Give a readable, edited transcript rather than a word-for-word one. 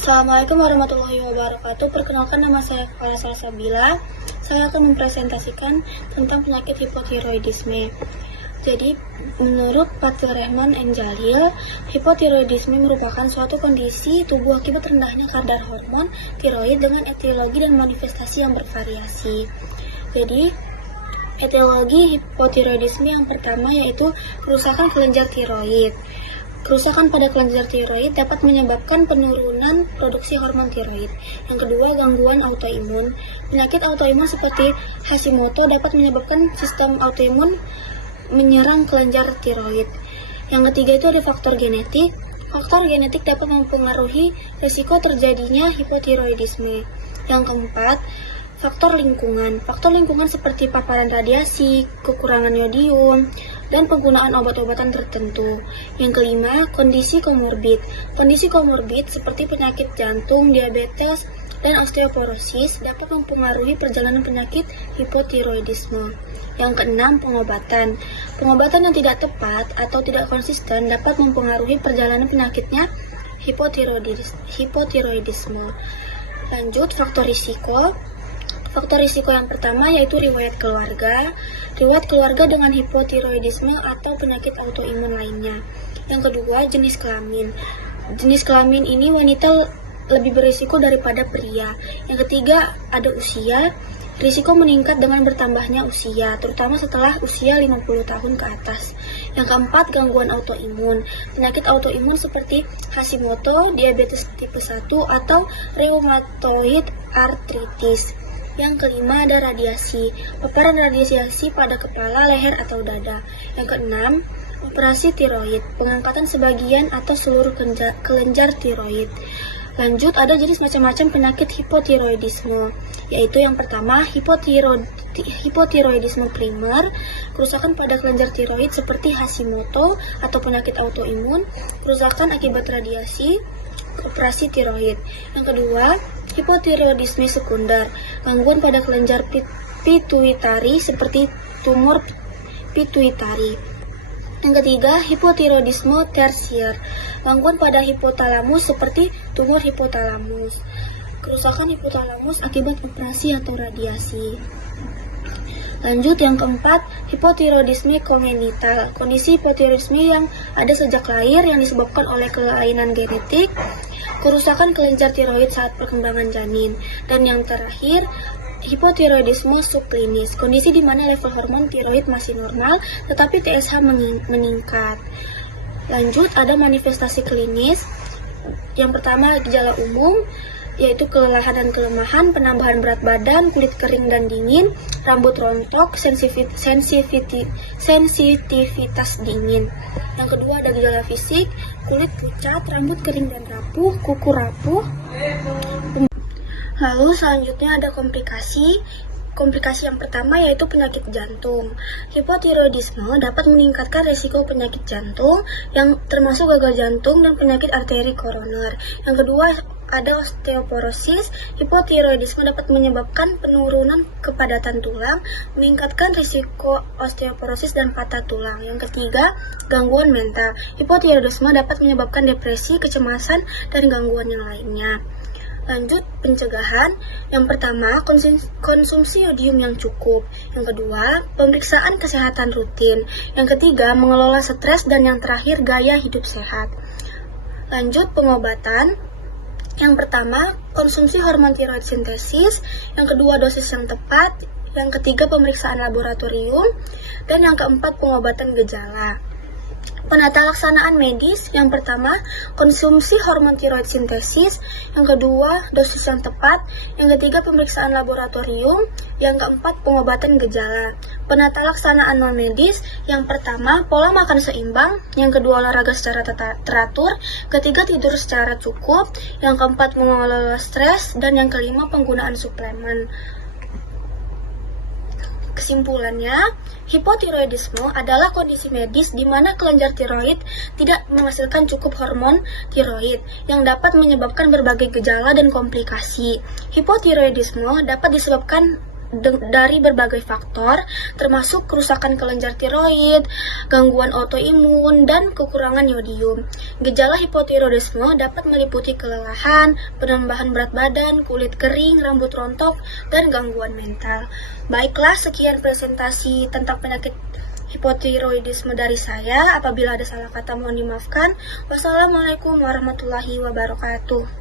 Assalamualaikum warahmatullahi wabarakatuh. Perkenalkan, nama saya Kepala Salsabila. Saya akan mempresentasikan tentang penyakit hipotiroidisme. Jadi, menurut Fathur Rahman and Jalil, hipotiroidisme merupakan suatu kondisi tubuh akibat rendahnya kadar hormon tiroid dengan etiologi dan manifestasi yang bervariasi. Jadi, etiologi hipotiroidisme yang pertama yaitu kerusakan kelenjar tiroid. Kerusakan pada kelenjar tiroid dapat menyebabkan penurunan produksi hormon tiroid. Yang kedua, gangguan autoimun. Penyakit autoimun seperti Hashimoto dapat menyebabkan sistem autoimun menyerang kelenjar tiroid. Yang ketiga itu ada faktor genetik. Faktor genetik dapat mempengaruhi risiko terjadinya hipotiroidisme. Yang keempat, faktor lingkungan. Faktor lingkungan seperti paparan radiasi, kekurangan yodium, dan penggunaan obat-obatan tertentu. Yang kelima, kondisi komorbid. Kondisi komorbid seperti penyakit jantung, diabetes, dan osteoporosis dapat mempengaruhi perjalanan penyakit hipotiroidisme. Yang keenam, pengobatan. Pengobatan yang tidak tepat atau tidak konsisten dapat mempengaruhi perjalanan penyakitnya hipotiroidisme. Lanjut, faktor risiko. Faktor risiko yang pertama yaitu riwayat keluarga dengan hipotiroidisme atau penyakit autoimun lainnya. Yang kedua, jenis kelamin. Jenis kelamin ini wanita lebih berisiko daripada pria. Yang ketiga, ada usia. Risiko meningkat dengan bertambahnya usia, terutama setelah usia 50 tahun ke atas. Yang keempat, gangguan autoimun. Penyakit autoimun seperti Hashimoto, diabetes tipe 1, atau rheumatoid arthritis. Yang kelima, ada radiasi. Paparan radiasi pada kepala, leher, atau dada. Yang keenam, operasi tiroid. Pengangkatan sebagian atau seluruh kelenjar tiroid. Lanjut, ada jenis macam-macam penyakit hipotiroidisme, yaitu yang pertama, hipotiroidisme primer, kerusakan pada kelenjar tiroid seperti Hashimoto atau penyakit autoimun, kerusakan akibat radiasi, operasi tiroid. Yang kedua, hipotiroidisme sekunder, gangguan pada kelenjar pituitari seperti tumor pituitari. Yang ketiga, hipotiroidisme tersier, gangguan pada hipotalamus seperti tumor hipotalamus, kerusakan hipotalamus akibat operasi atau radiasi. Lanjut, yang keempat, hipotiroidisme kongenital, kondisi hipotiroidisme yang ada sejak lahir yang disebabkan oleh kelainan genetik, kerusakan kelenjar tiroid saat perkembangan janin. Dan yang terakhir, hipotiroidisme subklinis, kondisi di mana level hormon tiroid masih normal tetapi TSH meningkat. Lanjut, ada manifestasi klinis. Yang pertama, gejala umum yaitu kelelahan dan kelemahan, penambahan berat badan, kulit kering dan dingin, rambut rontok, sensitivitas dingin. Yang kedua, ada gejala fisik, kulit pucat, rambut kering dan rapuh, kuku rapuh. Lalu selanjutnya ada komplikasi. Komplikasi yang pertama yaitu penyakit jantung. Hipotiroidisme dapat meningkatkan risiko penyakit jantung yang termasuk gagal jantung dan penyakit arteri koroner. Yang kedua, ada osteoporosis. Hipotiroidisme dapat menyebabkan penurunan kepadatan tulang, meningkatkan risiko osteoporosis dan patah tulang. Yang ketiga, gangguan mental. Hipotiroidisme dapat menyebabkan depresi, kecemasan, dan gangguan yang lainnya. Lanjut, pencegahan. Yang pertama, konsumsi yodium yang cukup. Yang kedua, pemeriksaan kesehatan rutin. Yang ketiga, mengelola stres. Dan yang terakhir, gaya hidup sehat. Lanjut, pengobatan. Yang pertama, konsumsi hormon tiroid sintesis. Yang kedua, dosis yang tepat. Yang ketiga, pemeriksaan laboratorium. Dan yang keempat, pengobatan gejala. Penata laksanaan medis. Yang pertama, konsumsi hormon tiroid sintesis. Yang kedua, dosis yang tepat. Yang ketiga, pemeriksaan laboratorium. Yang keempat, pengobatan gejala. Penata laksanaan non medis. Yang pertama, pola makan seimbang. Yang kedua, olahraga secara teratur. Ketiga, tidur secara cukup. Yang keempat, mengelola stres. Dan yang kelima, penggunaan suplemen. Kesimpulannya, hipotiroidisme adalah kondisi medis di mana kelenjar tiroid tidak menghasilkan cukup hormon tiroid yang dapat menyebabkan berbagai gejala dan komplikasi. Hipotiroidisme dapat disebabkan dari berbagai faktor, termasuk kerusakan kelenjar tiroid, gangguan autoimun, dan kekurangan yodium. Gejala hipotiroidisme dapat meliputi kelelahan, penambahan berat badan, kulit kering, rambut rontok, dan gangguan mental. Baiklah, sekian presentasi tentang penyakit hipotiroidisme dari saya. Apabila ada salah kata mohon dimaafkan. Wassalamualaikum warahmatullahi wabarakatuh.